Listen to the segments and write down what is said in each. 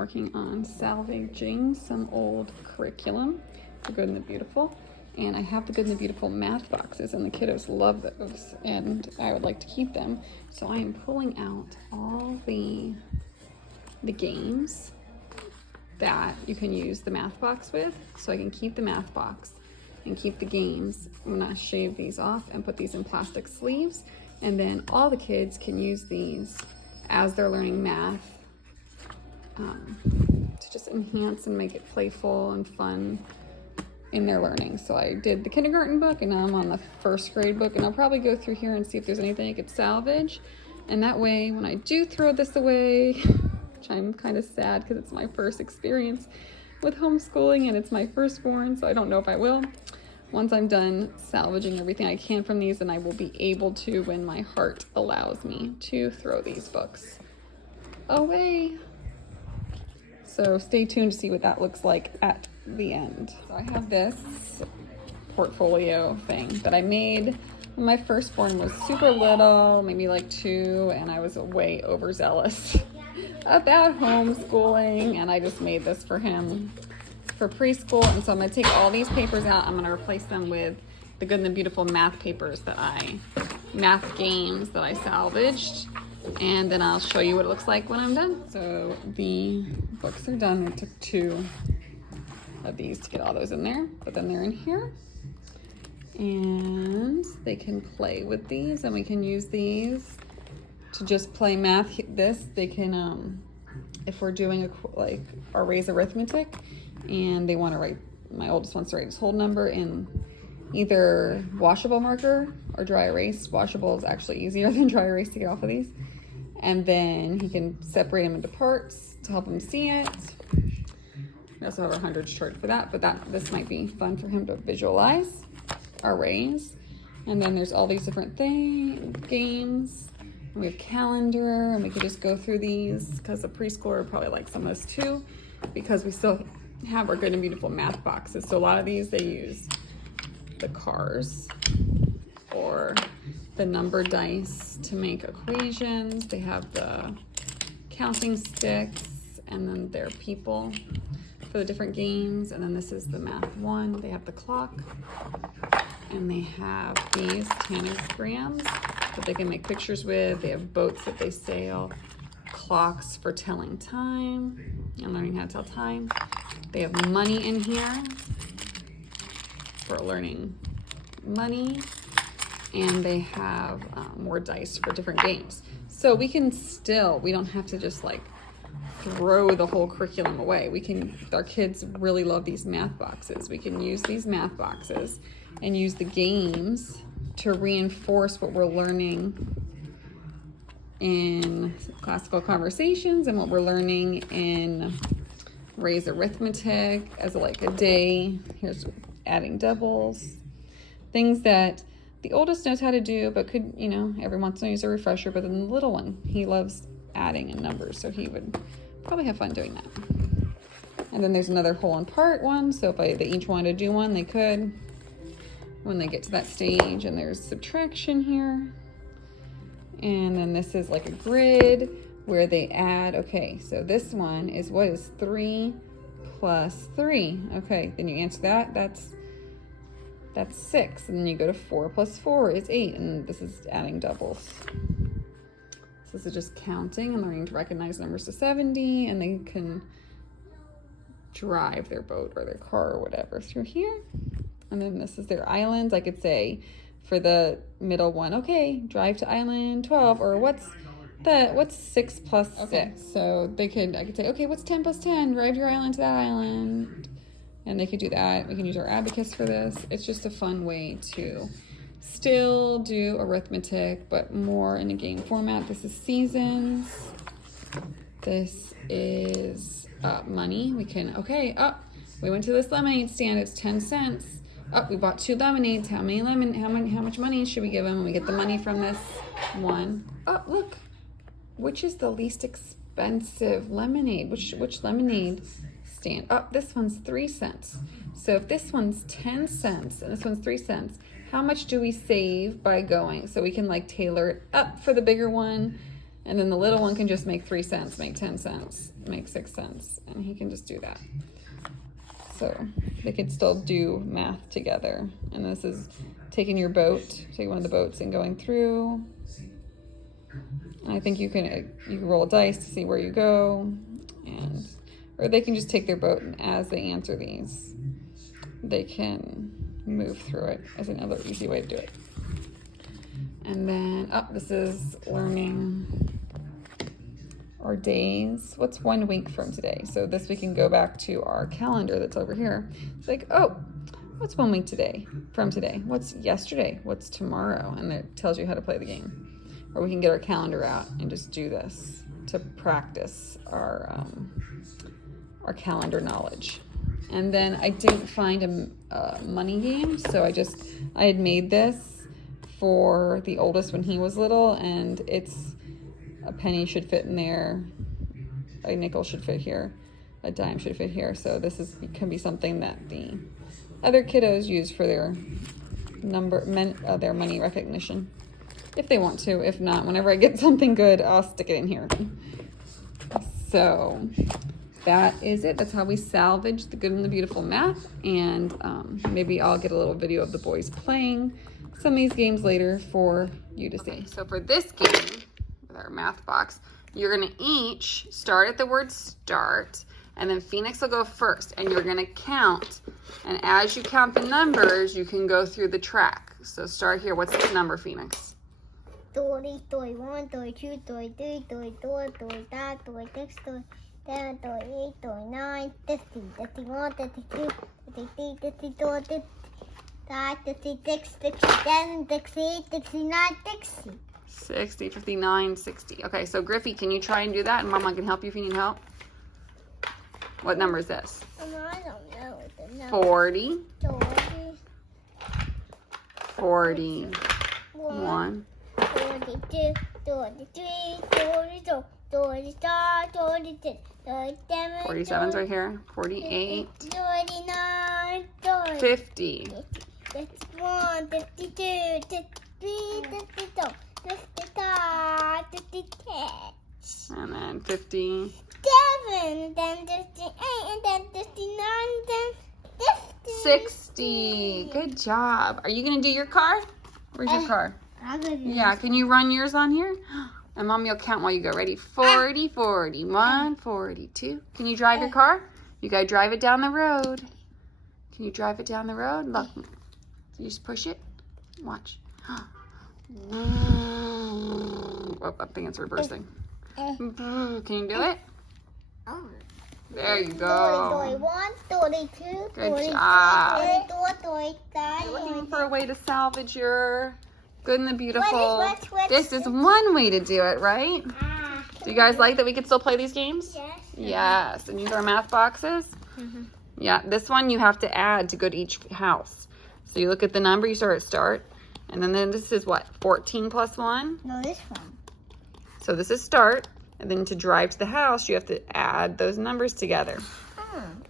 working on salvaging some old curriculum for Good and the Beautiful. And I have the Good and the Beautiful math boxes, and the kiddos love those, and I would like to keep them. So I am pulling out all the games that you can use the math box with, so I can keep the math box and keep the games. I'm gonna shave these off and put these in plastic sleeves, and then all the kids can use these as they're learning math to just enhance and make it playful and fun in their learning. So I did the kindergarten book, and now I'm on the first grade book, and I'll probably go through here and see if there's anything I could salvage. And that way, when I do throw this away, which I'm kind of sad because it's my first experience with homeschooling and it's my firstborn, so I don't know if I will. Once I'm done salvaging everything I can from these, then I will be able to, when my heart allows me, to throw these books away. So stay tuned to see what that looks like at the end. So I have this portfolio thing that I made when my firstborn was super little, maybe like 2, and I was way overzealous about homeschooling, and I just made this for him for preschool. And so I'm gonna take all these papers out. I'm gonna replace them with the Good and the Beautiful math papers math games that I salvaged. And then I'll show you what it looks like when I'm done. So the books are done. It took 2 of these to get all those in there, but then they're in here. And they can play with these, and we can use these to just play math. They can, if we're doing our raise arithmetic, and they want to write, my oldest wants to write his whole number in either washable marker or dry erase. Washable is actually easier than dry erase to get off of these. And then he can separate them into parts to help him see it. We also have our hundreds chart for that, but this might be fun for him to visualize our raise. And then there's all these different games. And we have calendar, and we could just go through these because the preschooler probably likes some of this too, because we still have our Good and Beautiful math boxes. So a lot of these, they use the cars or the number dice to make equations. They have the counting sticks, and then their people for the different games. And then this is the math one. They have the clock, and they have these tanagrams that they can make pictures with. They have boats that they sail, clocks for telling time and learning how to tell time. They have money in here for learning money, and they have more dice for different games. So we don't have to just like throw the whole curriculum away. Our kids really love these math boxes. We can use these math boxes and use the games to reinforce what we're learning in classical conversations and what we're learning in raise arithmetic as like a day. Here's adding doubles, things that the oldest knows how to do, but could, every once in a while use a refresher. But then the little one, he loves adding and numbers, so he would probably have fun doing that. And then there's another whole and part one, so if they each wanted to do one, they could when they get to that stage. And there's subtraction here. And then this is like a grid where they add. Okay, so this one is, what is 3 plus 3? Okay, then you answer that. That's 6. And then you go to 4 plus 4 is 8. And this is adding doubles. So this is just counting and learning to recognize numbers to 70. And they can drive their boat or their car or whatever through here. And then this is their islands. I could say for the middle one, okay, drive to island 12, or what's 6 plus 6? So I could say, okay, what's 10 plus 10? Drive your island to that island. And they could do that. We can use our abacus for this. It's just a fun way to still do arithmetic, but more in a game format. This is seasons. This is money. We went to this lemonade stand. It's 10 cents. We bought 2 lemonades. How much money should we give them? And we get the money from this one. Look, which is the least expensive lemonade? Which lemonade stand? This one's 3 cents. So if this one's 10 cents and this one's 3 cents, how much do we save by going? So we can tailor it up for the bigger one And then the little one can just make 3 cents, make 10 cents, make 6 cents, and he can just do that. So they can still do math together. And this is taking your boat, taking one of the boats and going through. And I think you can roll a dice to see where you go, or they can just take their boat, and as they answer these, they can move through it as another easy way to do it. And then, this is learning our days. What's 1 week from today? So this we can go back to our calendar that's over here. It's like, oh, what's 1 week from today? What's yesterday? What's tomorrow? And it tells you how to play the game. Or we can get our calendar out and just do this to practice our calendar knowledge. And then I didn't find a money game, so I had made this for the oldest when he was little, and it's a penny should fit in there, a nickel should fit here, a dime should fit here. So this can be something that the other kiddos use for their their money recognition, if they want to. If not, whenever I get something good, I'll stick it in here. So that is it. That's how we salvage the good and the beautiful math. And maybe I'll get a little video of the boys playing some of these games later for you to see. So for this game, with our math box, you're gonna each start at the word start, and then Phoenix will go first, and you're gonna count. And as you count the numbers, you can go through the track. So start here. What's the number, Phoenix? 30, 31, 32, 33, 34, 35, 36, 37, 38, 39, 50, 51, 52, 53, 54, 55, 56, 57, 68, 69, 60. 60, 59, 60. Okay, so Griffey, can you try and do that? And Mama can help you if you need help. What number is this? I don't know the number. 40. 40. 41. 42, 43, 44, 45, 46, 47. 47's right here. 48. 49, 50. 51, 52, 53, 54, 55, 56. And then 50. 7, then 58, and then 59, then 50. 60. Good job. Are you going to do your car? Where's your car? Yeah, can you run yours on here? And Mommy will count while you go. Ready? 40, 41, 42. Can you drive your car? You got to drive it down the road. Can you drive it down the road? Look. You just push it. Watch. Oh, I think it's reversing. Can you do it? There you go. 31, 32, Good job. 34, 35. You're looking for a way to salvage your good and the beautiful. What This is one way to do it, right? Do you guys like that we can still play these games? Yes. Yes. And these are math boxes? Mm-hmm. Yeah, this one you have to add to go to each house. So you look at the number, you start at start. And then this is what? 14 plus 1? No, this one. So this is start. And then to drive to the house, you have to add those numbers together.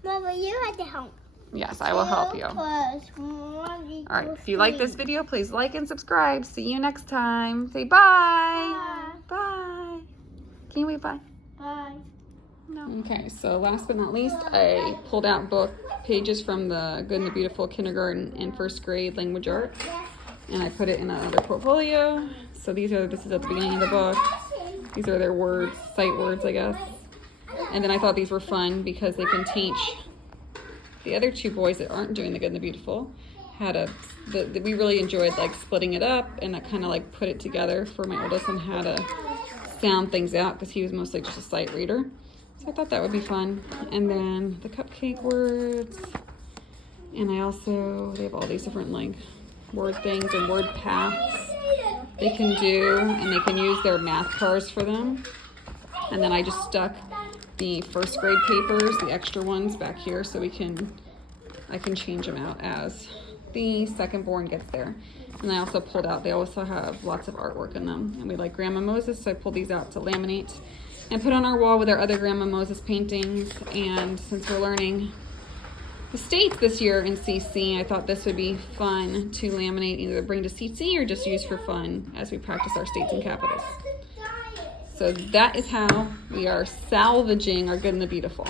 Mama, you had to help. Yes, I will help you. 2 plus 1 equals All right, if you like this 3. video, please like and subscribe. See you next time. Say bye. Bye. Bye. Can you wave bye? Bye. No. Okay, so last but not least, I pulled out book pages from the Good and the Beautiful kindergarten and first grade language arts, and I put it in another portfolio. So this is at the beginning of the book. These are their words, sight words, I guess. And then I thought these were fun because they can teach the other 2 boys that aren't doing the Good and the Beautiful we really enjoyed like splitting it up, and I kind of like put it together for my oldest on how to sound things out because he was mostly just a sight reader. So I thought that would be fun. And then the cupcake words, and they have all these different like word things and word paths they can do, and they can use their math cars for them. And then I just stuck the first grade papers, the extra ones, back here so I can change them out as the second born gets there. And I also pulled out, they also have lots of artwork in them, and we like Grandma Moses, so I pulled these out to laminate and put on our wall with our other Grandma Moses paintings. And since we're learning the states this year in CC, I thought this would be fun to laminate, either bring to CC or just use for fun as we practice our states and capitals. So that is how we are salvaging our good and the beautiful.